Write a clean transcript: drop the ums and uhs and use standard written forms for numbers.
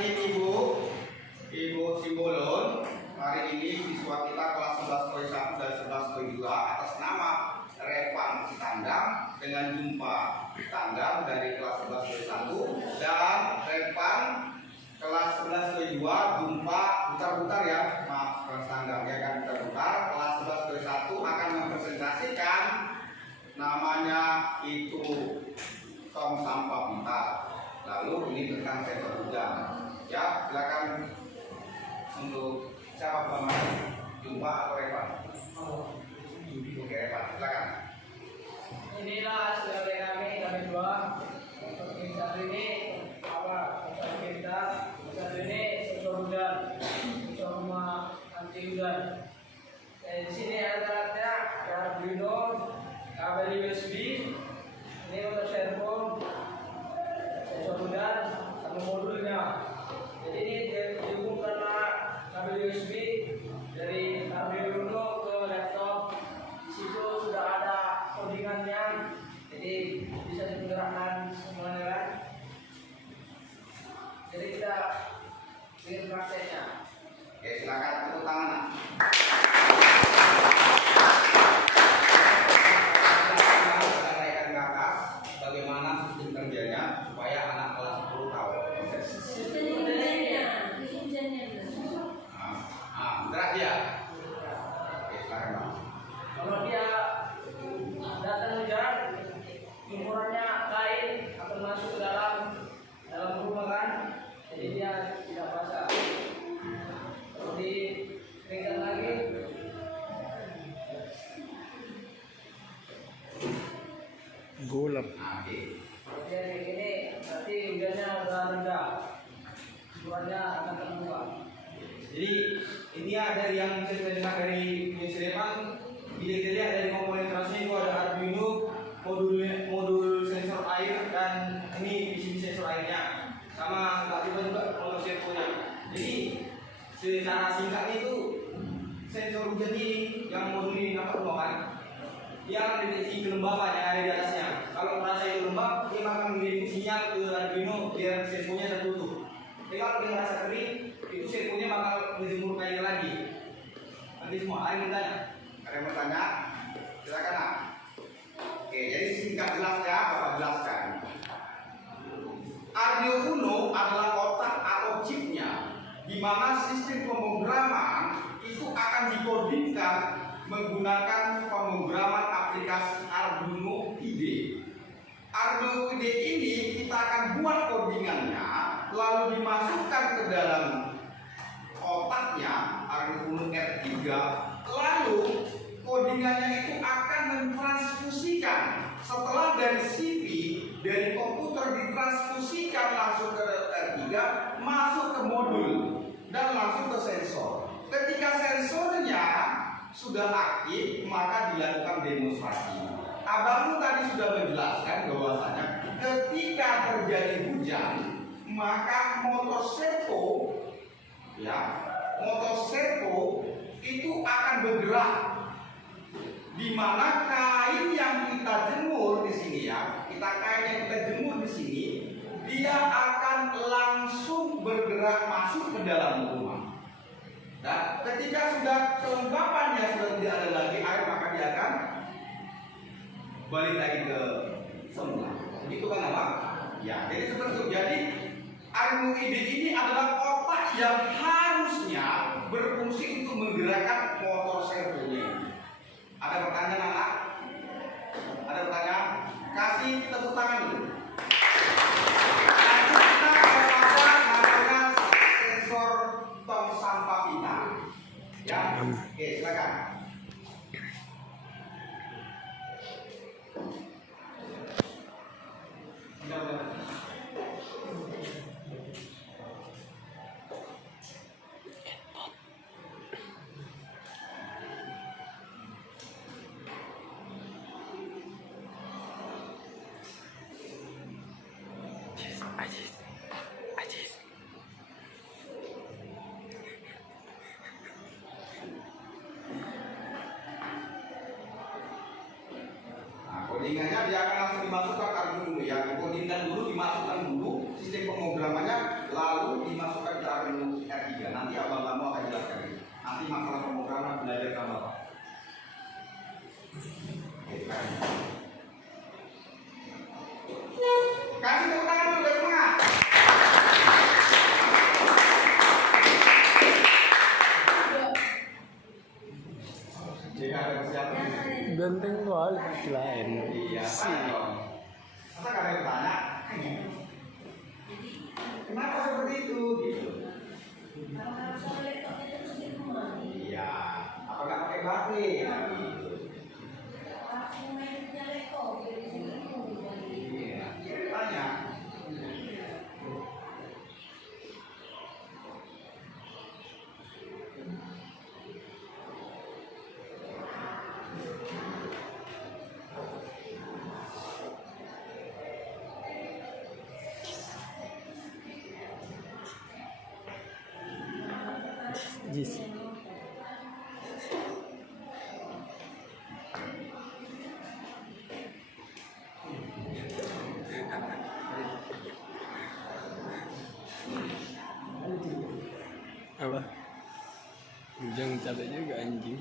izin Ibu Simbolon. Hari ini siswa kita kelas 11 koi 1 dan 11 koi 2 atas nama Revan Tandang dengan jumpa Tandang dari kelas 11 koi 1 dan Revan kelas 11 koi 2 jumpa putar-putar ya, maaf kelas Tandang ya kan putar-putar. Kelas 11 koi 1 akan mempresentasikan namanya itu tong sampah pintar. Lalu ini tentang sensor hujan. Ya, silakan untuk siapa pemain jumpa atau Revan? Oke, Revan, silakan. Inilah hasil kami dua. Untuk saat ini saat ini sensor hujan, sensor rumah anti hujan. Di sini ada Arduino, kabel USB, ini untuk servo, sensor hujan, sama modulnya. Jadi ini dihubung karena kabel USB dari Arduino ke laptop. Di situ sudah ada codingannya, jadi bisa digerakkan semuanya kan. Jadi kita bikin prakteknya. Oke, silakan tepuk tangan. Bagaimana sistem kerjanya supaya anak kelas 10 tahu proses. Gerak dia. Oke, silakan Pak. Kalau dia datang hujan, jemurannya kain akan masuk ke dalam rumah kan, jadi dia tidak basah. Kalau dikeringkan lagi, golap. kalau dia kayak gini, berarti hujannya sudah rendah, jemurannya akan terbuka. Jadi intinya dari yang saya dengar dari Revan, dilihat dari komponen kerasnya itu ada Arduino, modul sensor air dan ini PCB sensor airnya, sama nggak lupa juga motor servonya. Jadi secara singkat itu sensor hujan ini yang modul ini dapat kan, dia mendeteksi kelembapan yang ada di atasnya. Kalau merasa itu lembab, dia akan mengirim sinyal ke Arduino biar servonya tertutup. Tapi kalau dia merasa kering, itu servonya bakal menjemur kainnya lagi. Nanti semua ada yang bertanya. Ada yang bertanya? Silakan Nak. Oke, jadi singkat jelas ya, Bapak jelaskan. Arduino Uno adalah otak atau chipnya, di mana sistem pemrograman itu akan dikodingkan menggunakan pemrograman aplikasi Arduino IDE. Arduino IDE ini kita akan buat kodingannya, lalu dimasukkan ke dalam otaknya Arduino R3, lalu kodingannya itu akan mentransfusikan setelah dari CPU dari komputer ditransfusikan langsung ke R3, masuk ke modul dan langsung ke sensor. Ketika sensornya sudah aktif, maka dilakukan demonstrasi. Abang tadi sudah menjelaskan bahwasanya ketika terjadi hujan, maka motor servo itu akan bergerak, di mana kain yang kita jemur di sini dia akan langsung bergerak masuk ke dalam rumah. Dan ketika sudah kelembapannya sudah tidak ada lagi air, maka dia akan balik lagi ke semula. Begitu kan Pak? Ya, jadi seperti itu. Jadi Arduino IDE ini adalah otak yang harusnya berfungsi untuk menggerakkan motor servonya. Ada pertanyaan anak? Ada pertanyaan? Kasih tepuk tangan dulu. Nanti kita akan namanya sensor tong sampah pintar. Ya, oke silakan. Ajis. Kodingannya dia akan langsung dimasukkan Arduino ya, dikodingkan dulu, dimasukkan dulu sistem pemrogramannya, lalu dimasukkan nanti masalah pemrograman belajar kamu apa? Kasih tepuk tangan dulu, guys, semangat. Jika ada persiapan. Ganteng kali lain. Iya, kan? Masa gak ada yang bertanya? Kenapa seperti itu? Gitu. Iya, apa nggak pakai baterai? Nah, gitu. Iya, ceritanya. Jis. Apa? Ujang capek juga anjing.